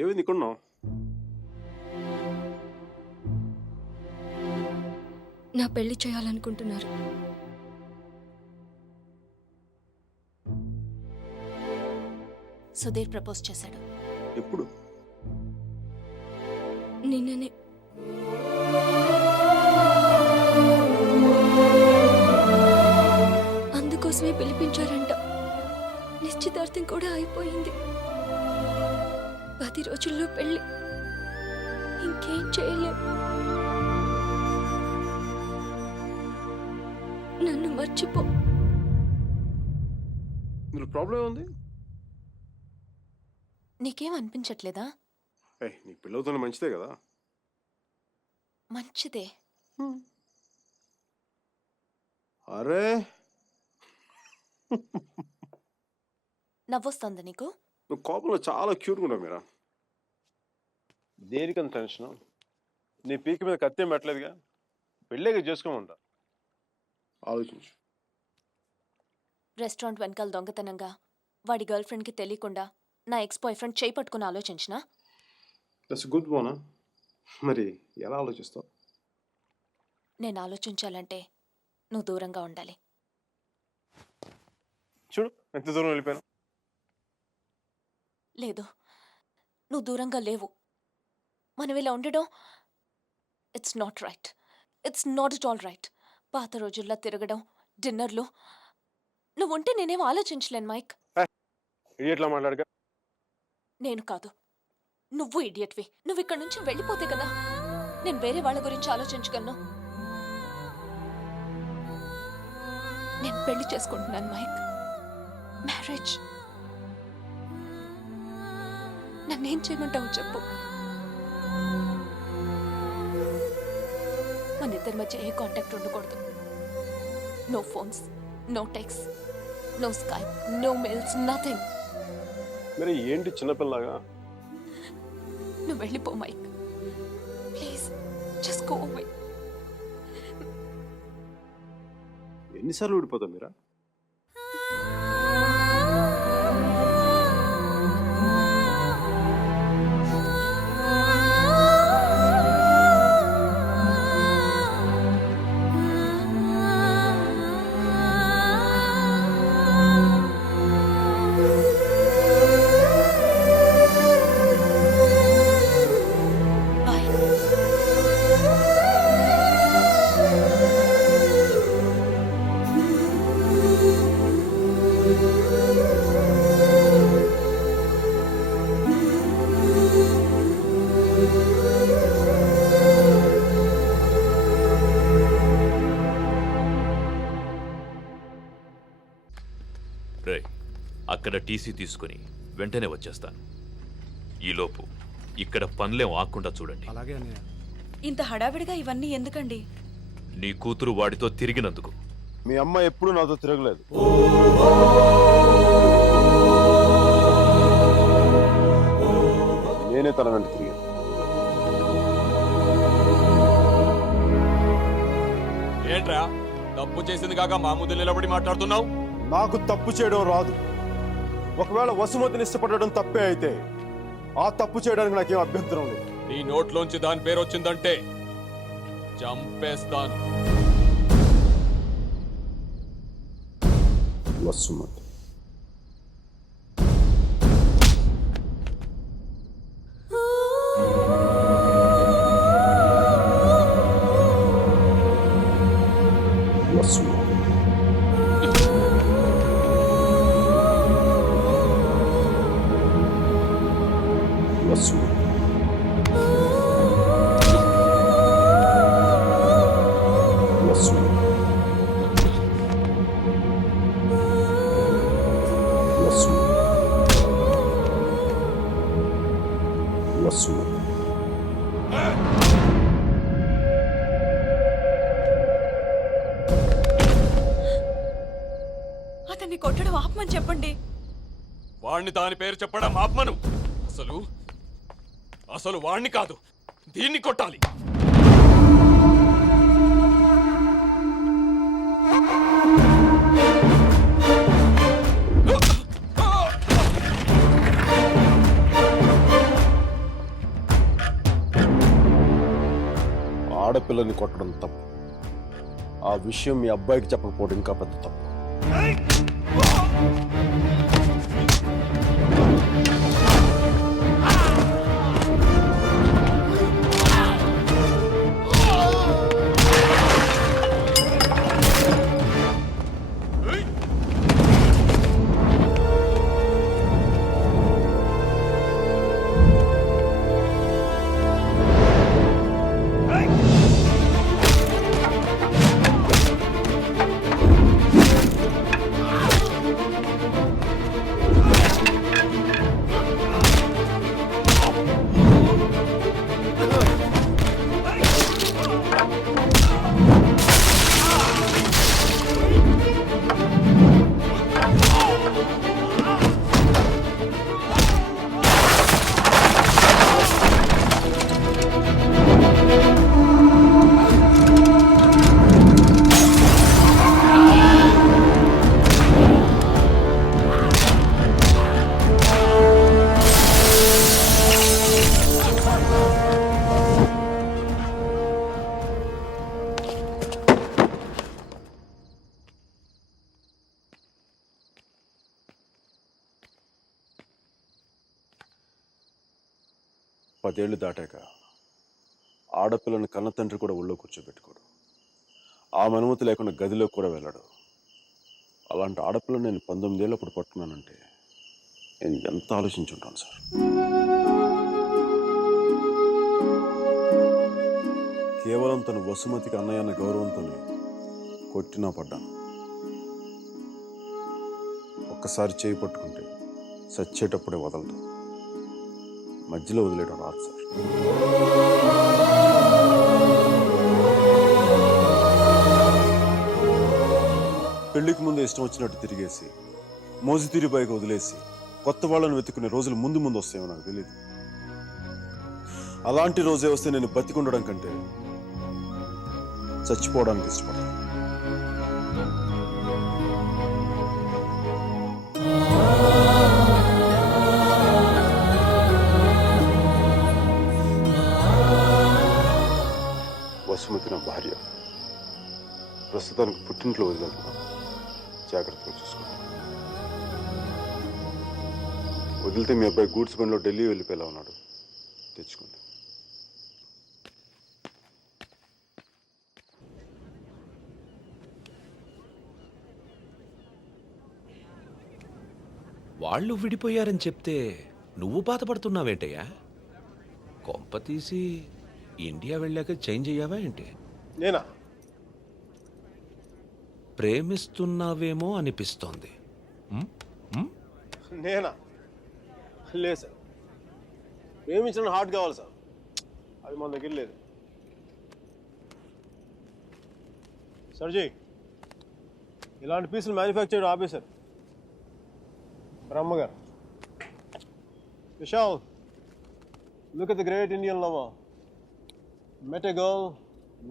ఏమైంది ఇక్కడున్నావు? నా పెళ్లి చేయాలనుకుంటున్నారు. సుధీర్ ప్రపోజ్ చేశాడు. ఎప్పుడు? నిన్ననే. అందుకోసమే పిలిపించారంట. నిశ్చితార్థం కూడా అయిపోయింది. 10 రోజుల్లో పెళ్లి. ఇంకేం చేయలేం. నన్ను మర్చిపో. ఇందులో ప్రాబ్లం ఉంది? నీకేం అనిపించట్లేదా? నీ పిల్లవుతున్న మంచిదే కదా. మంచిదే. అరే నవ్వొస్తుందా నీకు? నువ్వు కోపంలో చాలా క్యూట్గా ఉన్నావు మీరా. దేనికంత టెన్షన్? నీ పీక మీద కత్తేం పెట్టలేదుగా. పెళ్ళేగా చేసుకోమంటా. ఆలోచించు. రెస్టారెంట్ వెనకాల దొంగతనంగా వాడి గర్ల్ ఫ్రెండ్కి తెలియకుండా నా ఎక్స్ బాయ్ ఫ్రెండ్ చేయి పట్టుకుని ఆలోచించినా? దట్స్ గుడ్ బోనా. మరి ఎలా ఆలోచిస్తావు? నేను ఆలోచించాలంటే నువ్వు దూరంగా ఉండాలి. చూడు ఎంత దూరం వెళ్ళిపోయాను. లేదు, నువ్వు దూరంగా లేవు. మనం ఇలా ఉండడం it's not right. It's not it all right. పాత రోజుల్లో తిరగడం, డిన్నర్లు, నువ్వు ఉంటే నేనేం ఆలోచించలేను మైక్. ఇడియట్లా మాట్లాడగా. నేను కాదు, నువ్వు ఇడియట్వి. నువ్వు ఇక్కడి నుంచి వెళ్ళిపోతే కదా నేను వేరే వాళ్ళ గురించి ఆలోచించగలను. నేను పెళ్లి చేసుకుంటున్నాను మైక్. మ్యారేజ్. నన్నేం చేయమంటావు చెప్పు. మన ఇద్దరి మధ్య ఏ కాంటాక్ట్ ఉండకూడదు. No phones, no text, no Skype, no mails, nothing. మరి ఏంటి చిన్నపిల్లగా? నువ్వు వెళ్ళిపో Mike. Please just go away. ఎన్నిసార్లు ఊడిపోతావు మీరా? అక్కడ టీసీ తీసుకుని వెంటనే వచ్చేస్తాను. ఈలోపు ఇక్కడ పనులేం ఆకుండా చూడండి. అలాగే అన్నయ్య. ఇంత హడావిడిగా ఇవన్నీ ఎందుకండి? నీ కూతురు వాడితో తిరిగినందుకు. మీ అమ్మ ఎప్పుడు నాతో తిరగలేదు. నేనే తన వెంట తిరిగాను. ఏంట్రా తప్పు చేసింది కాక మా ముందు నిలబడి మాట్లాడుతున్నావు? నాకు తప్పు చేయడం రాదు. ఒకవేళ వసుమతిని ఇష్టపడడం తప్పే అయితే ఆ తప్పు చేయడానికి నాకేం అభ్యంతరం లేదు. నీ నోట్లోంచి దాని పేరు వచ్చిందంటే చంపేస్తాను. వసుమతి అతన్ని కొట్టడం ఆపమని చెప్పండి. వాణ్ణి దాని పేరు చెప్పడం ఆత్మను. అసలు వాణ్ణి కాదు, దీన్ని కొట్టాలి. ఆడపిల్లని కొట్టడం తప్పు. ఆ విషయం మీ అబ్బాయికి చెప్పకపోవడం ఇంకా పెద్ద తప్పు. పదేళ్లు దాటాక ఆడపిల్లని కన్న తండ్రి కూడా ఒళ్ళో కూర్చోబెట్టుకోడు. ఆమె అనుమతి లేకుండా గదిలోకి కూడా వెళ్ళాడు. అలాంటి ఆడపిల్లని నేను 19 ఏళ్ళప్పుడు పట్టుకున్నానంటే నేను ఎంత ఆలోచించుంటాను సార్. కేవలం తను వసుమతికి అన్నయ్య అన్న గౌరవంతోనే కొట్టినా పడ్డాను. ఒక్కసారి చేయి పట్టుకుంటే చచ్చేటప్పుడే వదలదు. మధ్యలో వదిలేయడం రాదు సార్. పెళ్లికి ముందు ఇష్టం వచ్చినట్టు తిరిగేసి మోజుతీరి బైక్ వదిలేసి కొత్త వాళ్ళని వెతుకునే రోజులు ముందు ముందు వస్తాయో నాకు తెలియదు. అలాంటి రోజే వస్తే నేను బతికుండడం కంటే చచ్చిపోవడానికి ఇష్టపడతాను. వసుమతి నా భార్య. ప్రస్తుతానికి పుట్టింట్లో వదిలేస్తున్నాను. జాగ్రత్తగా చూసుకోండి. వదిలితే మీ అబ్బాయి గూడ్స్ బండిలో ఢిల్లీ వెళ్ళిపోయేలా ఉన్నాడు. తెచ్చుకోండి. వాళ్ళు విడిపోయారని చెప్తే నువ్వు బాధపడుతున్నావేంటయ్యా? కొంప తీసి ఇండియా వెళ్ళాక చేంజ్ అయ్యావా ఏంటి? నేనా? ప్రేమిస్తున్నావేమో అనిపిస్తోంది. నేనా? లేదు సార్. ప్రేమించడం హార్ట్ కావాలి సార్. అది మన దగ్గర లేదు. సర్జీ, ఇలాంటి పీసులు మ్యానుఫ్యాక్చర్ ఆపేశారు. బ్రహ్మగారు. Vishal, look at the great Indian lover. Met a girl,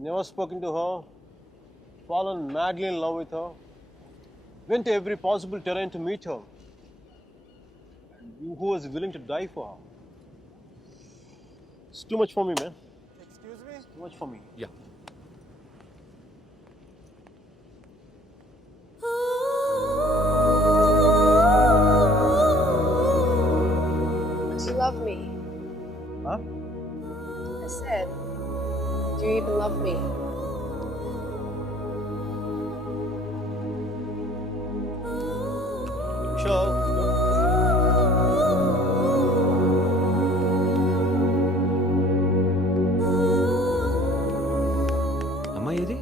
never spoken to her, fallen madly in love with her, went to every possible terrain to meet her, and you who was willing to die for her. It's too much for me, man. Excuse me? It's too much for me. Yeah. Do you love me? Huh? I said, do you even love me? Vishal. అమ్మాయి ఏది?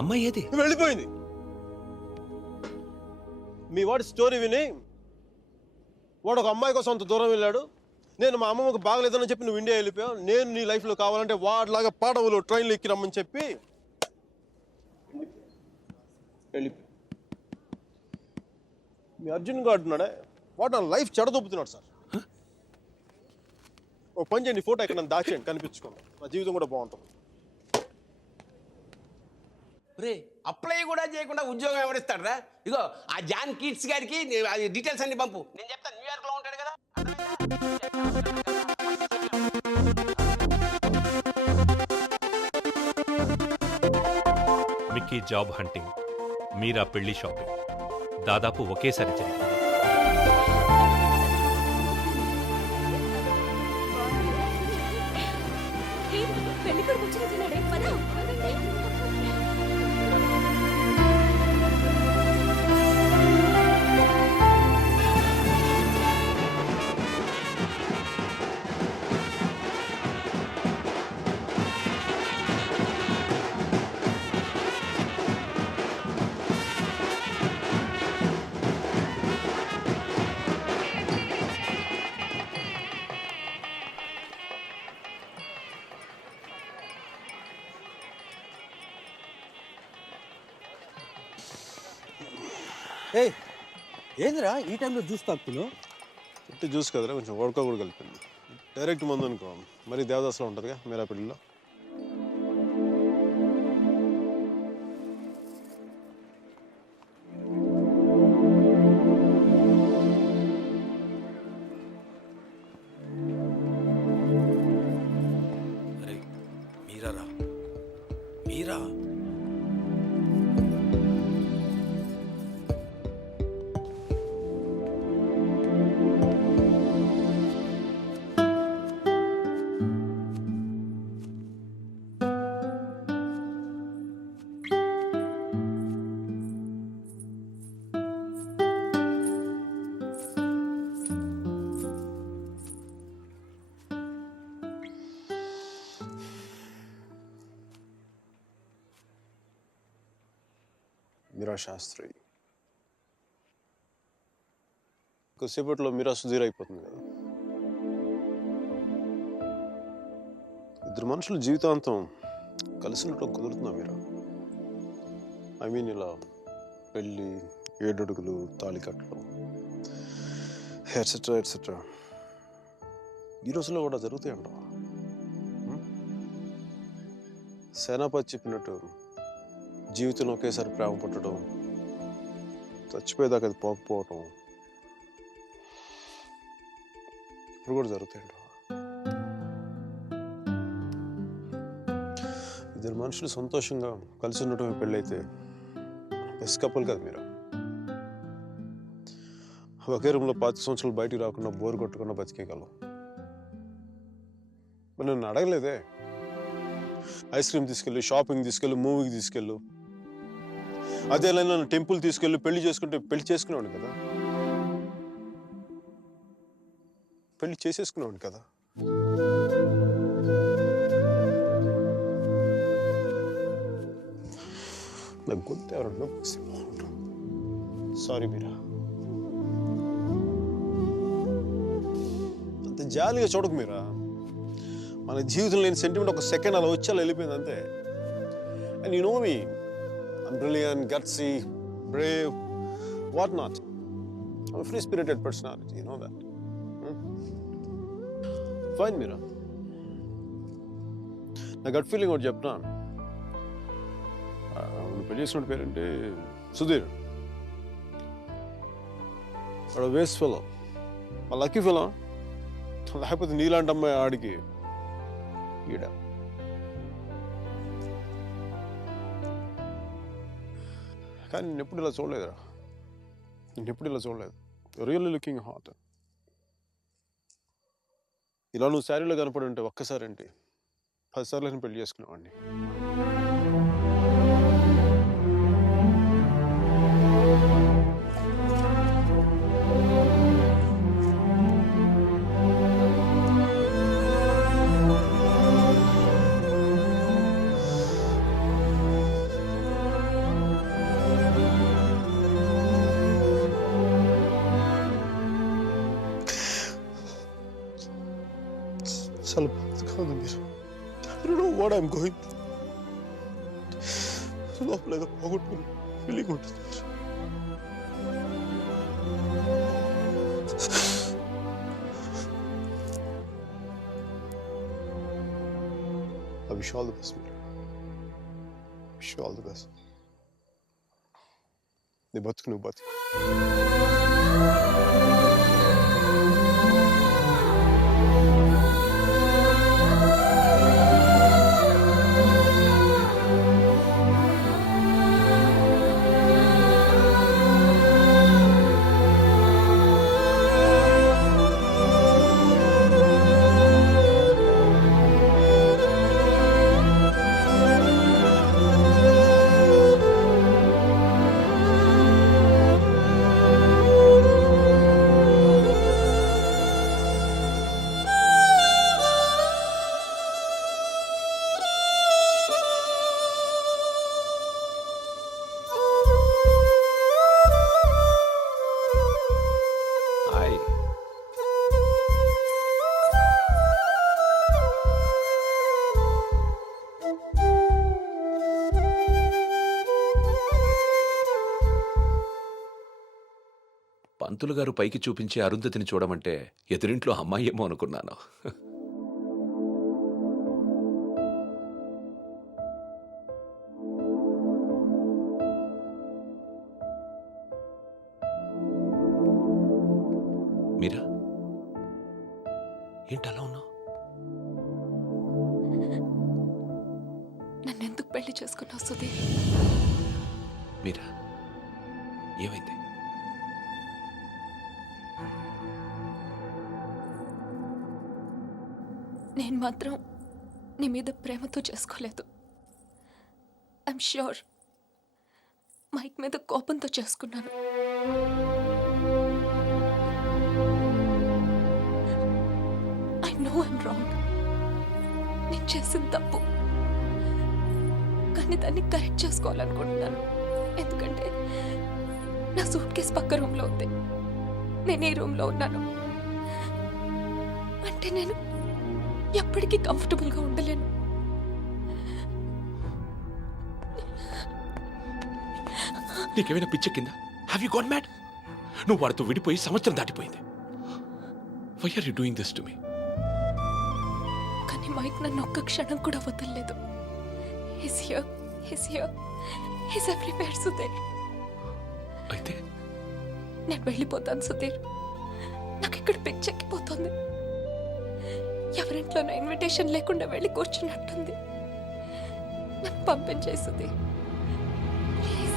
అమ్మాయి ఏది? వెళ్ళిపోయింది. మీ వాడి story విని వాడు ఒక అమ్మాయి కోసం అంత దూరం వెళ్ళాడు. నేను మా అమ్మమ్మకు బాగలేదని చెప్పి నువ్వు ఇండియా వెళ్ళిపోయావు. నేను నీ లైఫ్లో కావాలంటే వాడిలాగా పాడవులు ట్రైన్లో ఎక్కి రమ్మని చెప్పి వెళ్ళిపోయి మీ అర్జున్ గారు అంటున్నాడే వాడు నా లైఫ్ చెడదొప్పుతున్నాడు సార్. ఓ పని చేయండి, ఫోటో ఎక్కడ నన్ను దాచేయండి, కనిపించుకోండి. నా జీవితం కూడా బాగుంటుంది. రే అప్లై కూడా చేయకుండా ఉద్యోగం ఎవరిస్తాడరా? ఇగో ఆ జాన్ కిడ్స్ గారికి డీటెయిల్స్ అన్ని పంపు. నేను చెప్తాను, న్యూయార్క్లో ఉంటాడు కదా. వెంకీ జాబ్ హంటింగ్, మీరా పెళ్లి షాపింగ్ దాదాపు ఒకేసారి జరిగింది. పెళ్లి కొడుకు వచ్చినట్టున్నాడే పద పదండి. ఏయ్ ఏందిరా ఈ టైంలో జ్యూస్ తాగుతున్నావు? చెట్టు జ్యూస్ కదరా, కొంచెం వడక కూడా కలిపింది. డైరెక్ట్ మందు అనుకో, మరి దేవదాస్లో ఉంటుందిగా మీరా పెళ్ళిలో. మీరా మీరా మీరా శాస్త్రి కొద్దిసేపట్లో మీరా సుధీర్ అయిపోతుంది కదా. ఇద్దరు మనుషులు జీవితాంతం కలిసి ఉండటం కుదురుతుందా మీరా? ఐ మీన్ ఇలా పెళ్ళి, 7 అడుగులు, తాళి కట్టడం, ఎట్సెట్రా ఎట్సెట్రా ఈ రోజుల్లో కూడా జరుగుతాయి అంటావా? సేనాపతి చెప్పినట్టు జీవితంలో ఒకేసారి ప్రేమ పుట్టడం, చచ్చిపోయేదాకా అది పోకపోవటం ఇప్పుడు కూడా జరుగుతాయంట. ఇద్దరు మనుషులు సంతోషంగా కలిసి ఉండటమే పెళ్ళైతే బెస్ట్ కపుల్ కదా మీరు. ఒకే రూమ్లో 5 సంవత్సరాలు బయటికి రాకుండా బోర్ కొట్టకుండా బతికేయగలం. మరి నన్ను అడగలేదే, ఐస్ క్రీమ్ తీసుకెళ్ళు, షాపింగ్ తీసుకెళ్ళు, మూవీకి తీసుకెళ్ళు, అదే నన్ను టెంపుల్ తీసుకెళ్ళి పెళ్లి చేసుకుంటే పెళ్లి చేసుకునేవాడు కదా, పెళ్లి చేసేసుకునేవాడు కదా. నాకు గొంతు ఎవరన్నా సారీ మీరా, అంత జాలిగా చూడకు మీరా. మన జీవితంలో లేని సెంటిమెంట్ ఒక సెకండ్ అలా వచ్చి అలా వెళ్ళిపోయింది అంతే. And you know me, I'm brilliant, gutsy, brave, whatnot. I'm a free-spirited personality, you know that. Fine, Meera. నా గట్ ఫీలింగ్ ఒకటి చెప్తాను. నువ్వు పెళ్లి చేసిన పేరేంటి? సుధీర్. వాడు వేస్ట్ ఫెలో, మా లక్కీ ఫెలో. లేకపోతే నీలాంటి అమ్మాయి ఆడికి ఈడ. కానీ నేను ఎప్పుడు ఇలా చూడలేదురా, నేను ఎప్పుడు ఇలా చూడలేదు. Really looking hot. ఇలా నువ్వు శారీలో కనపడి ఉంటే ఒక్కసారి ఏంటి 10 సార్లు నేను పెళ్లి చేసుకునేవాడిని. చాలా బాధగా ఉంది మీరు. I don't know what I'm going through. లోపల ఏదో పోగొట్టుకుని ఫీలింగ్ ఉంటుంది. I wish you all the best, Meera. Wish you all the best. నీ బతుకు నువ్వు బతుకు. పంతులు గారు పైకి చూపించే అరుంధతిని చూడమంటే ఎదురింట్లో అమ్మాయి ఏమో అనుకున్నాను. మీరా ఏంటి అలా ఉన్నావు? నన్నెందుకు పెళ్లి చేసుకున్నావు సుధీర్? మీరా ఏమైంది? నేను మాత్రం నీ మీద ప్రేమతో చేసుకోలేదు. ఐఎమ్ ష్యూర్ మైక్ మీద కోపంతో చేసుకున్నాను. I know I'm wrong. నేను చేసిన తప్పు, కానీ దాన్ని కరెక్ట్ చేసుకోవాలనుకుంటున్నాను. ఎందుకంటే నా సూట్ కేసు పక్క రూమ్లో ఉంది, నేను ఈ రూమ్లో ఉన్నాను. అంటే నేను ఎప్పటికీ కంఫర్టబుల్గా ఉండలేను. నీకేమైనా పిచ్చెక్కిందా? Have you got mad? నువ్వు వాడితో విడిపోయి సంవత్సరం దాటిపోయింది. Why are you doing this to me? కానీ మైక్ నన్ను ఒక్క క్షణం కూడా వదలలేదు. He's here. He's everywhere, Sudheer. అయితే నేను వెళ్ళిపోతాను సుధీర్. నాకు ఇక్కడ పిచ్చెక్కిపోతుంది. ఎవరింట్లోనో ఇన్విటేషన్ లేకుండా వెళ్ళి కూర్చున్నట్టుంది. నన్ను పంపించేయి Sudheer. Please.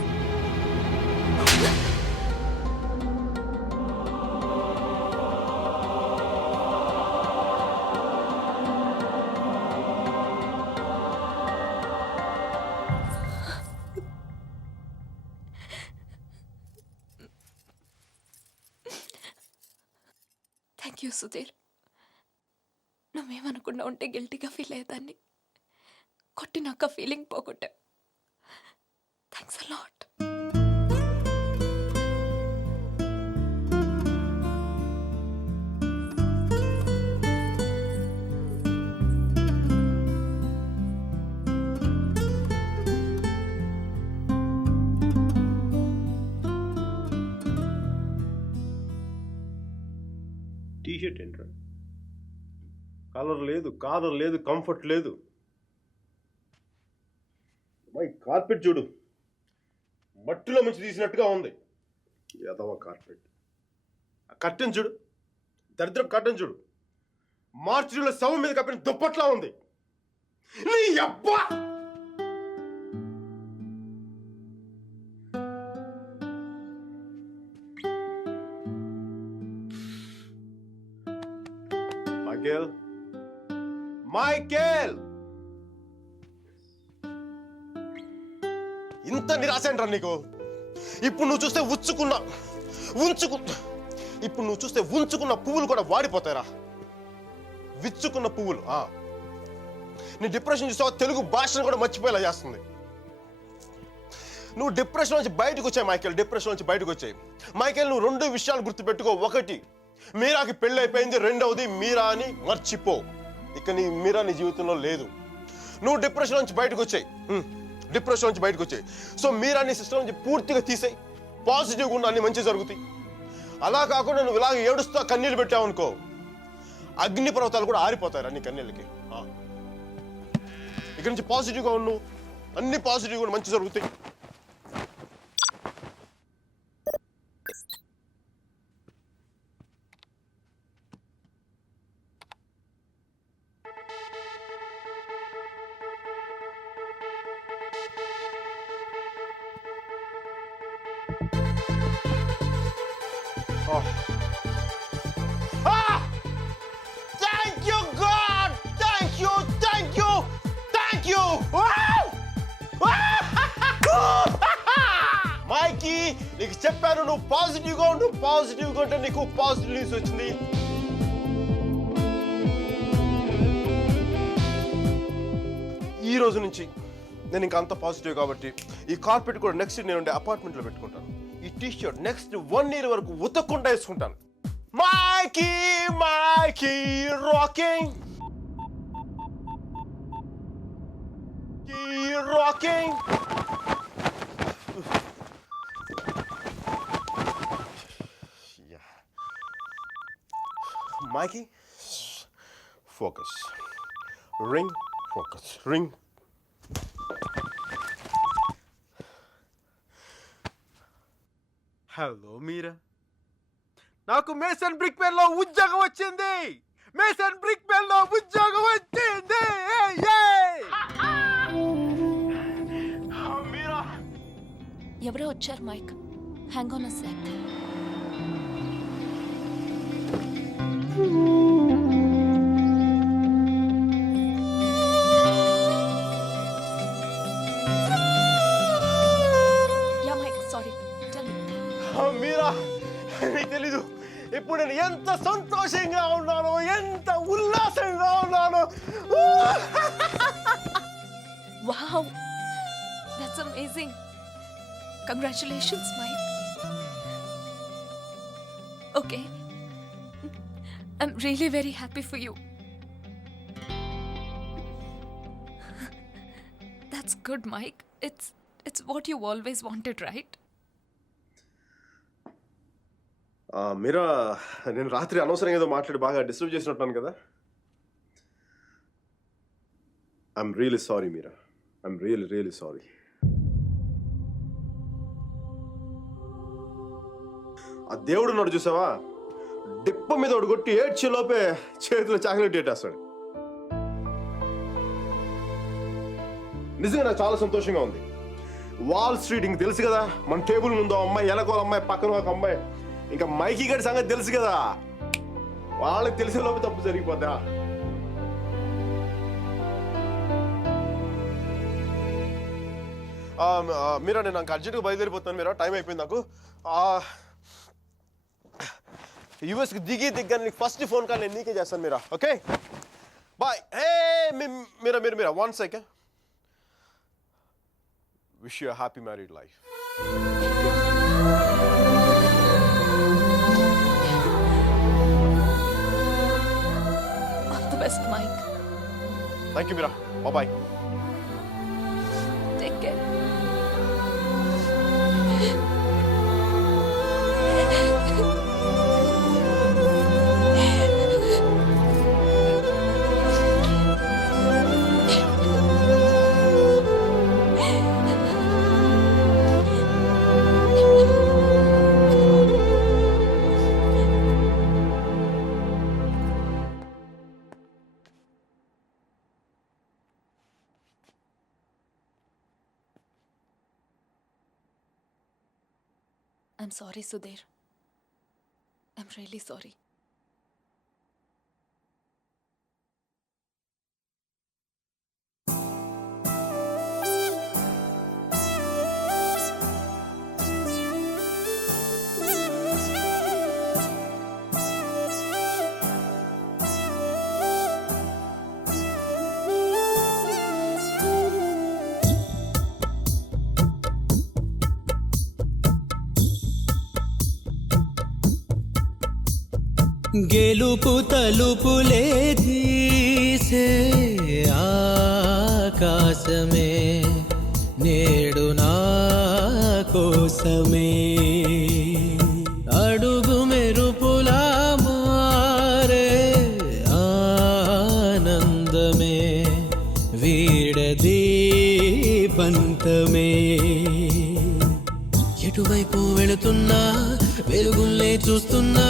Thank you Sudheer. నువ్వేమనుకున్నా ఉంటే గిల్టీగా ఫీల్ అయ్యేదాన్ని. కొట్టినాక ఫీలింగ్ పోగొట్టా. Thanks a lot. టీషర్ట్ ఏంట్రా? కలర్ లేదు, కాలర్ లేదు, కంఫర్ట్ లేదు. మై కార్పెట్ చూడు, మట్టిలో మంచి తీసినట్టుగా ఉంది. ఎదవ కార్పెట్. ఆ కర్టెన్ చూడు, దరిద్రపు కర్టెన్ చూడు, మార్చిలో శవం మీద కప్పిన దుప్పట్లా ఉంది. నీ అబ్బా! మైకేల్, ఇంత నిరాశ ఏంట్రా నీకు? ఇప్పుడు నువ్వు చూస్తే ఉంచుకున్న పువ్వులు కూడా వాడిపోతాయిరా. విచ్చుకున్న పువ్వులు. నీ డిప్రెషన్ చూస్తావా? తెలుగు భాషను కూడా మర్చిపోయేలా చేస్తుంది. నువ్వు డిప్రెషన్ నుంచి బయటకు వచ్చాయి మైకేల్. డిప్రెషన్ నుంచి బయటకు వచ్చాయి మైకేల్. నువ్వు 2 విషయాలు గుర్తుపెట్టుకో. 1, మీరాకి పెళ్ళి అయిపోయింది. 2వది, మీరా అని మర్చిపో. ఇక మీరా నీ జీవితంలో లేదు. నువ్వు డిప్రెషన్ నుంచి బయటకు వచ్చాయి. సో మీరా నీ సిస్టమ్ నుంచి పూర్తిగా తీసేయి. పాజిటివ్గా ఉన్న అన్ని మంచి జరుగుతాయి. అలా కాకుండా నువ్వు ఇలాగ ఏడుస్తా కన్నీళ్ళు పెట్టావు అనుకో, అగ్ని పర్వతాలు కూడా ఆరిపోతాయి నీ కన్నీళ్ళకి. ఇక నుంచి పాజిటివ్గా ఉన్నావు, అన్ని పాజిటివ్గా మంచి జరుగుతాయి. Thank you, God! Thank you! మైకీ, నీకు చెప్పాను నువ్వు పాజిటివ్గా ఉండు. పాజిటివ్గా ఉంటే నీకు పాజిటివ్ న్యూస్ వచ్చింది. ఈ రోజు నుంచి నేను ఇంకా అంత పాజిటివ్ కాబట్టి ఈ కార్పెట్ కూడా నెక్స్ట్ నేను ఉండే అపార్ట్మెంట్లో పెట్టుకుంటాను. ఈ టీషర్ట్ నెక్స్ట్ 1 year వరకు ఉతక్కుండా వేసుకుంటాను. Mikey rocking. Yeah. Mikey, focus. Ring, focus. Ring. Hello Meera, నాకు మేసన్ బ్రిక్ పెన్లో ఉద్యోగం వచ్చింది. మేసన్ బ్రిక్ పెన్లో ఉద్యోగం వచ్చింది. మీరా, ఎవరో వచ్చారు Mike. Hang on a sec. Yeah Mike, sorry. Tell me. Meera, మీకు తెలీదు ఇప్పుడు నేను ఎంత సంతోషంగా ఉన్నానో, ఎంత ఉల్లాసంగా ఉన్నానో. Wow, that's amazing. Congratulations Mike. Okay, I'm really very happy for you. That's good, Mike. It's what you always wanted, right? Meera, నేను రాత్రి అనవసరంగా ఏదో మాట్లాడి బాగా డిస్టర్బ్ చేసినట్టున్నాను కదా. I'm really sorry Meera. I'm really sorry. ఆ దేవుడు ఉన్నాడు చూసావా, డిప్ప మీద ఒకటి కొట్టి ఏడ్చే లోపే చేతిలో చాక్లెట్ పెట్టేస్తాడు. నిజంగా నాకు చాలా సంతోషంగా ఉంది. వాల్ స్ట్రీట్ ఇంక తెలుసు కదా, మన టేబుల్ ముందు అమ్మాయి, ఎలకో అమ్మాయి, పక్కన ఒక అమ్మాయి, ఇంకా మైకీ గడి సంగతి తెలుసు కదా. వాళ్ళకి తెలిసే లోపు తప్పు జరిగిపోద్దా. మీరా, నేను నాకు అర్జెంట్గా బయలుదేరిపోతున్నాను. మీరా, టైం అయిపోయింది నాకు. యూఎస్కి దిగ్గా నీకు ఫస్ట్ ఫోన్ కాల్ నేను నీకే చేస్తాను Meera. Okay, bye. Hey Meera, 1 second. Wish you a happy married life. All the best, Mike. Thank you, Mira. Bye-bye. Take care. I'm sorry, Sudhir. I'm really sorry. గెలుపు తలుపులే తీసే ఆకాశమే నేడు నా కోసమే అడుగు మెరుపులా మారే ఆనందమే వీడది పంతమే ఎటువైపు వెళుతున్నా వెలుగుల్లే చూస్తున్నా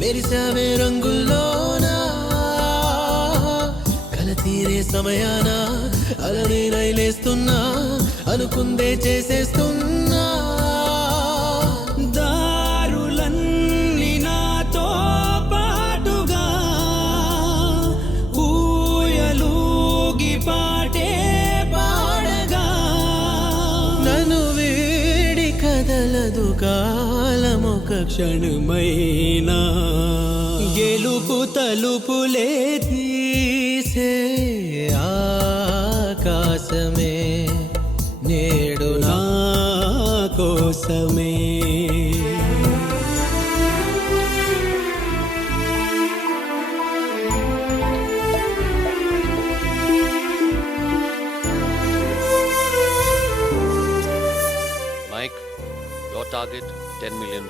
మెరిసావే రంగుల్లోనా కల తీరే సమయాన అలనే రైలేస్తున్నా అనుకుందే చేసేస్తున్నా దారులన్నీ నాతో పాటుగా ఊయలూగి పాటే పాడగా నన్ను వీడి కదలదు కాలమొక క్షణమైనా గెలుపు తలుపులే తీసే ఆకాశమే నేడు నా కోసమే Mike, your target $10 million.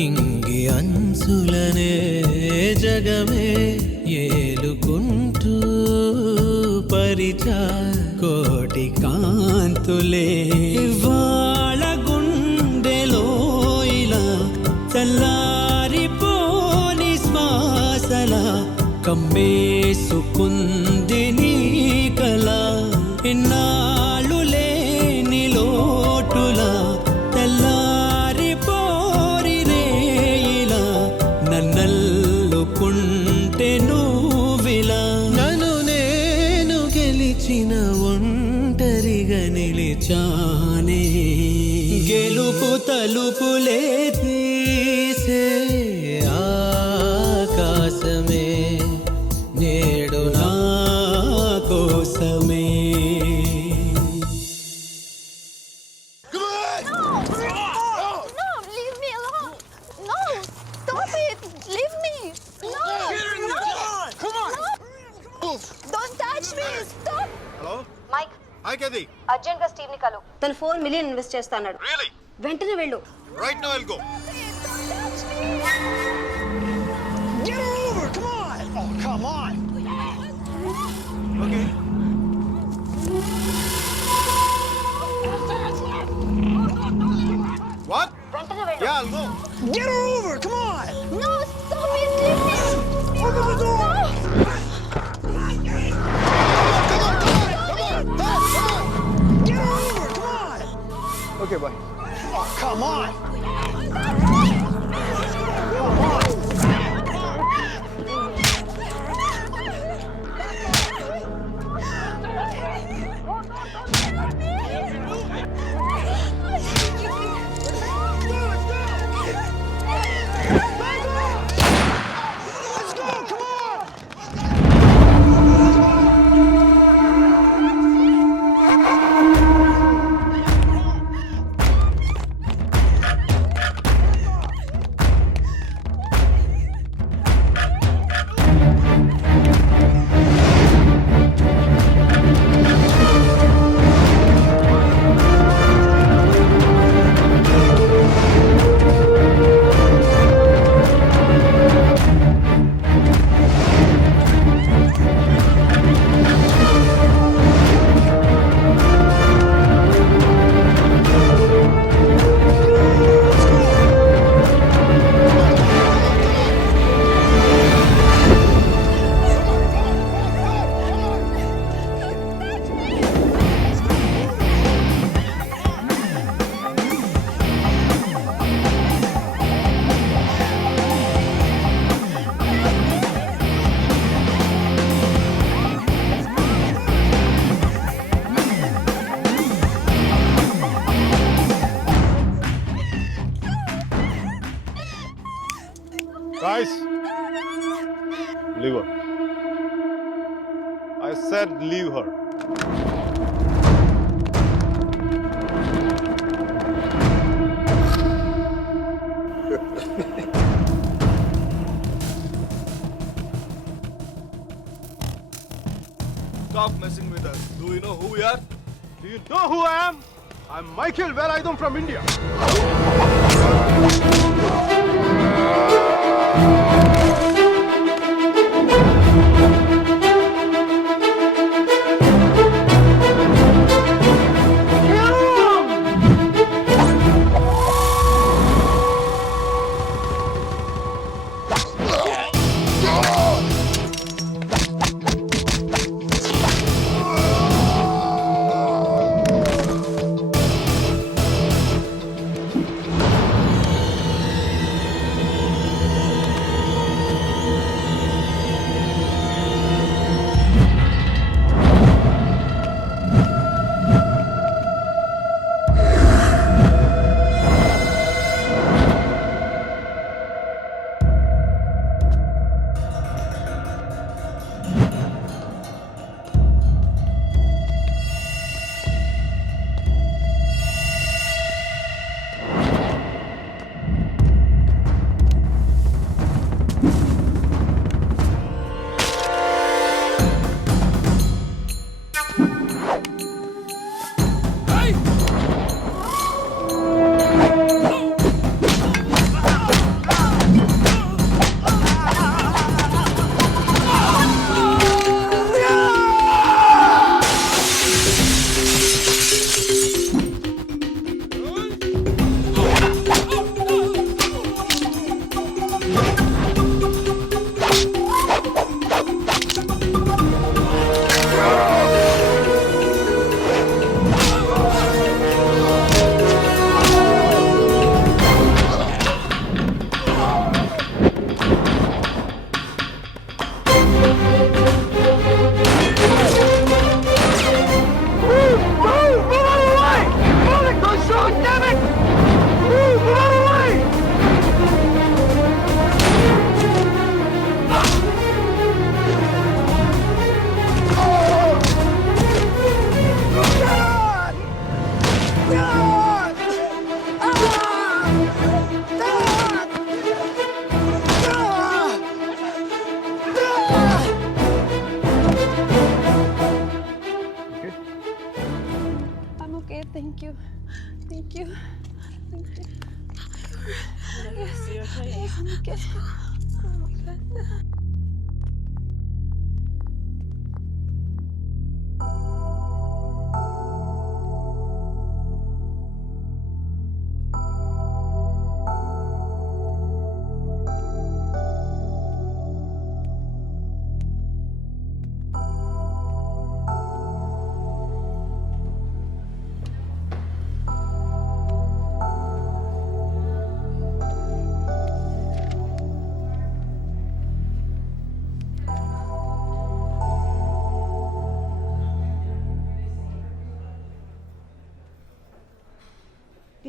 నింగి అంచులనే జగమే ఏలుకుంటూ పరిచా కోటి కాంతులే వాళ్ళ గుండెలో ఇలా చల్లారిపోని శ్వాసల కమ్మేసుకుంది నీ కల ఇన్నాళ్ళు లేని లోటులా తెల్లారిపోరి రేయిలా నన్నల్లుకుంటే నువ్విలా నన్ను నేను గెలిచిన ఒంటరిగా నిలిచానే గెలుపు తలుపులే తీసే ఆకాశమే నేడు నా కోసమే అర్జెంట్ గా స్టీవ్ ని కలు. తను 4 మిలియన్ ఇన్వెస్ట్ చేస్తాడు. వెంటనే వెళ్ళు. Right now I'll go. Get over! Come on! Oh, come on! Okay. What? వెంటనే వెళ్ళు. Yeah, I'll go. Get her over! Come on! No, stop me, leave me. Open the door! Get her over! Come on! Okay, bye. Oh, come on! Guys, leave her. I said leave her. Stop messing with us. Do you know who we are? Do you know who I am? I'm Michael Velayudham from India.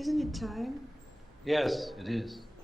Isn't it time? Yes, it is.